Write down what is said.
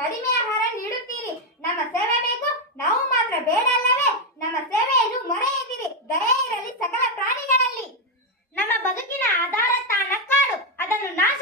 ಕಡಿಮೆ ಆಹಾರ ನೀಡುತ್ತೀರಿ. ನಮ್ಮ ಸೇವೆ ಬೇಕು, ನಾವು ಮಾತ್ರ ಬೇಡ ಅಲ್ಲವೇ? ನಮ್ಮ ಸೇವೆಯನ್ನು ಮರೆಯದಿರಿ. ದಯೆ ಇರಲಿ ಸಕಲ ಪ್ರಾಣಿಗಳಲ್ಲಿ. ನಮ್ಮ ಬದುಕಿನ ಆಧಾರ ತಾಣ ಕಾಡು, ಅದನ್ನು ನಾಶ